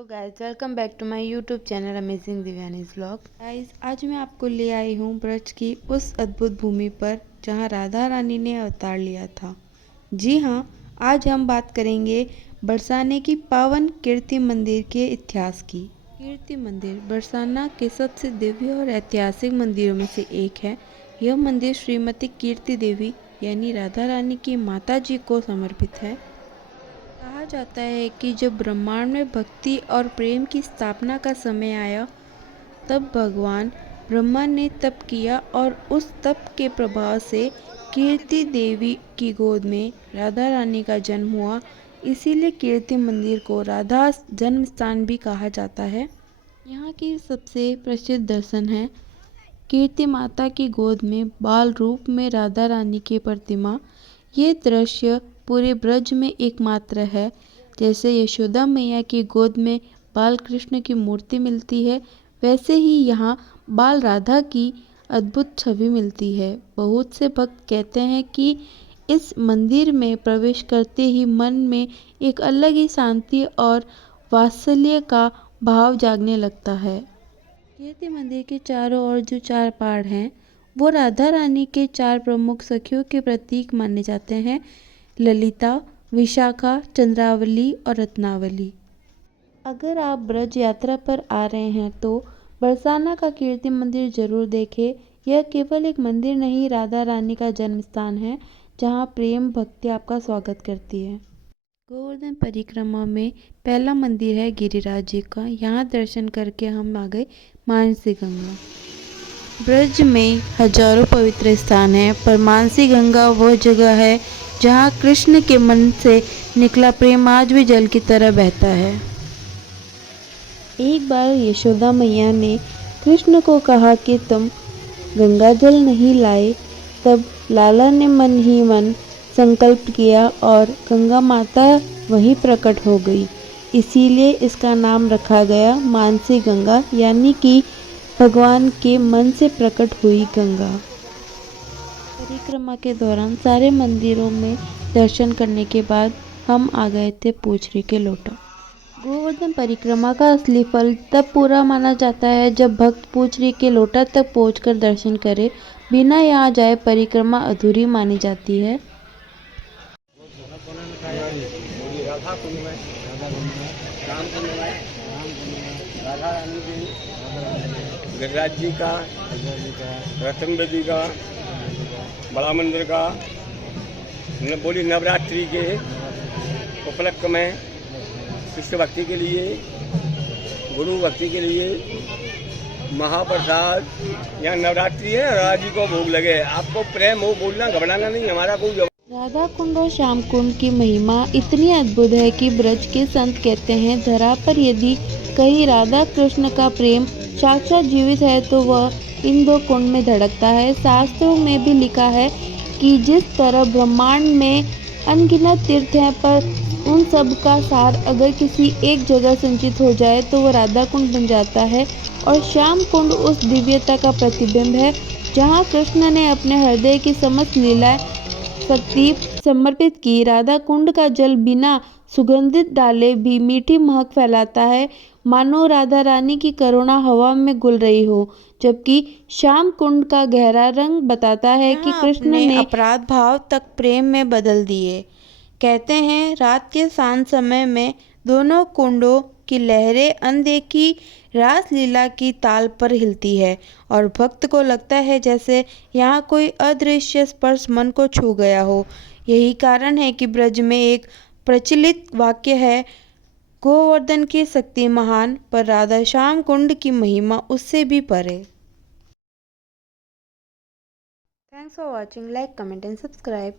Hello guys, welcome back to my YouTube channel amazing Divyani's vlog. Guys, आज मैं आपको ले आई हूँ ब्रज की उस अद्भुत भूमि पर जहाँ राधा रानी ने अवतार लिया था। जी हाँ, आज हम बात करेंगे बरसाने की पावन कीर्ति मंदिर के इतिहास की। कीर्ति मंदिर बरसाना के सबसे दिव्य और ऐतिहासिक मंदिरों में से एक है। यह मंदिर श्रीमती कीर्ति देवी यानी राधा रानी की माता जी को समर्पित है। कहा जाता है कि जब ब्रह्मांड में भक्ति और प्रेम की स्थापना का समय आया, तब भगवान ब्रह्मा ने तप किया और उस तप के प्रभाव से कीर्ति देवी की गोद में राधा रानी का जन्म हुआ। इसीलिए कीर्ति मंदिर को राधा जन्म स्थान भी कहा जाता है। यहाँ की सबसे प्रसिद्ध दर्शन है कीर्ति माता की गोद में बाल रूप में राधा रानी की प्रतिमा। ये दृश्य पूरे ब्रज में एकमात्र है। जैसे यशोदा मैया की गोद में बाल कृष्ण की मूर्ति मिलती है, वैसे ही यहाँ बाल राधा की अद्भुत छवि मिलती है। बहुत से भक्त कहते हैं कि इस मंदिर में प्रवेश करते ही मन में एक अलग ही शांति और वात्सल्य का भाव जागने लगता है। कीर्ति मंदिर के चारों ओर जो चार पहाड़ हैं, वो राधा रानी के चार प्रमुख सखियों के प्रतीक माने जाते हैं: ललिता, विशाखा, चंद्रावली और रत्नावली। अगर आप ब्रज यात्रा पर आ रहे हैं तो बरसाना का कीर्ति मंदिर जरूर देखें। यह केवल एक मंदिर नहीं, राधा रानी का जन्म स्थान है जहाँ प्रेम भक्ति आपका स्वागत करती है। गोवर्धन परिक्रमा में पहला मंदिर है गिरिराज जी का। यहाँ दर्शन करके हम आ गए मानसी गंगा। ब्रज में हजारों पवित्र स्थान हैं, पर मानसी गंगा वह जगह है जहाँ कृष्ण के मन से निकला प्रेम आज भी जल की तरह बहता है। एक बार यशोदा मैया ने कृष्ण को कहा कि तुम गंगा जल नहीं लाए। तब लाला ने मन ही मन संकल्प किया और गंगा माता वहीं प्रकट हो गई। इसीलिए इसका नाम रखा गया मानसी गंगा, यानी कि भगवान के मन से प्रकट हुई गंगा। परिक्रमा के दौरान सारे मंदिरों में दर्शन करने के बाद हम आ गए थे पूछरी के लोटा। गोवर्धन परिक्रमा का असली फल तब पूरा माना जाता है जब भक्त पूछरी के लोटा तक पहुंचकर दर्शन करे। बिना यहाँ जाए परिक्रमा अधूरी मानी जाती है। गिरिराज जी का, रतन बेदी का, बड़ा मंदिर का बोली नवरात्रि के उपलक्ष्य में शिष्य भक्ति के लिए, गुरु भक्ति के लिए महाप्रसाद यहाँ नवरात्रि है। राधा जी को भोग लगे। आपको प्रेम हो, बोलना, घबराना नहीं, हमारा कोई राधा कुंड और श्याम कुंड की महिमा इतनी अद्भुत है कि ब्रज के संत कहते हैं, धरा पर यदि कहीं राधा कृष्ण का प्रेम साक्षात जीवित है तो वह इन दो कुंड में धड़कता है। शास्त्रों में भी लिखा है कि जिस तरह ब्रह्मांड में अनगिनत तीर्थ हैं, पर उन सब का सार अगर किसी एक जगह संचित हो जाए तो वह राधा कुंड बन जाता है। और श्याम कुंड उस दिव्यता का प्रतिबिंब है जहाँ कृष्ण ने अपने हृदय की समस्त लीलाएं शक्ति समर्पित की। राधा कुंड का जल बिना सुगंधित डाले भी मीठी महक फैलाता है, मानो राधा रानी की करुणा हवा में घुल रही हो। जबकि श्याम कुंड का गहरा रंग बताता है कि कृष्ण ने अपराध भाव तक प्रेम में बदल दिए। कहते हैं रात के शांत समय में दोनों कुंडों की लहरें अनदेखी रास लीला की ताल पर हिलती है और भक्त को लगता है जैसे यहाँ कोई अदृश्य स्पर्श मन को छू गया हो। यही कारण है कि ब्रज में एक प्रचलित वाक्य है, गोवर्धन की शक्ति महान, पर राधा श्याम कुंड की महिमा उससे भी परे। Thanks for watching. Like, comment and subscribe.